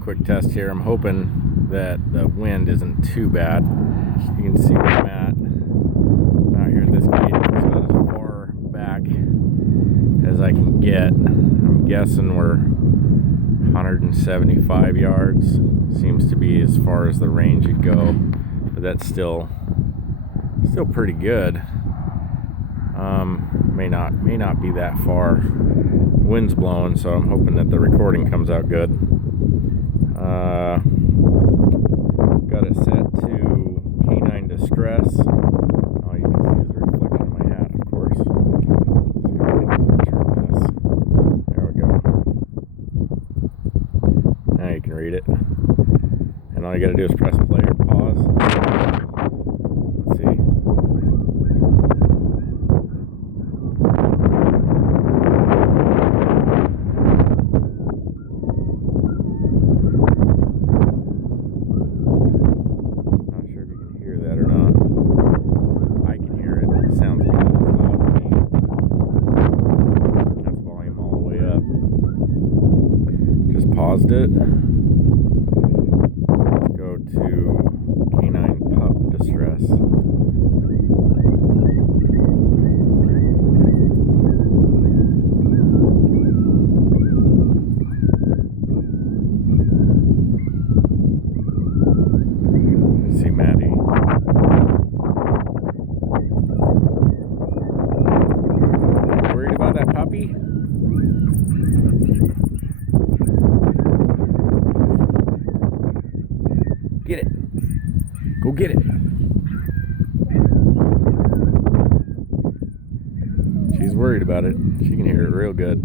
Quick test here. I'm hoping that the wind isn't too bad. You can see where I'm at out here at this gate. It's about as far back as I can get. I'm guessing we're 175 yards. Seems to be as far as the range you go, but that's still pretty good. May not be that far. Wind's blowing, so I'm hoping that the recording comes out good. Got it set to canine distress. All you can see is the reflection of my hat, of course. Let's see if I can turn this. There we go. Now you can read it. And all you gotta do is press play or pause. Let's see. Paused it. Let's go to canine pup distress. Let's see Maddie. Worried about that puppy? Get it. Go get it. She's worried about it. She can hear it real good.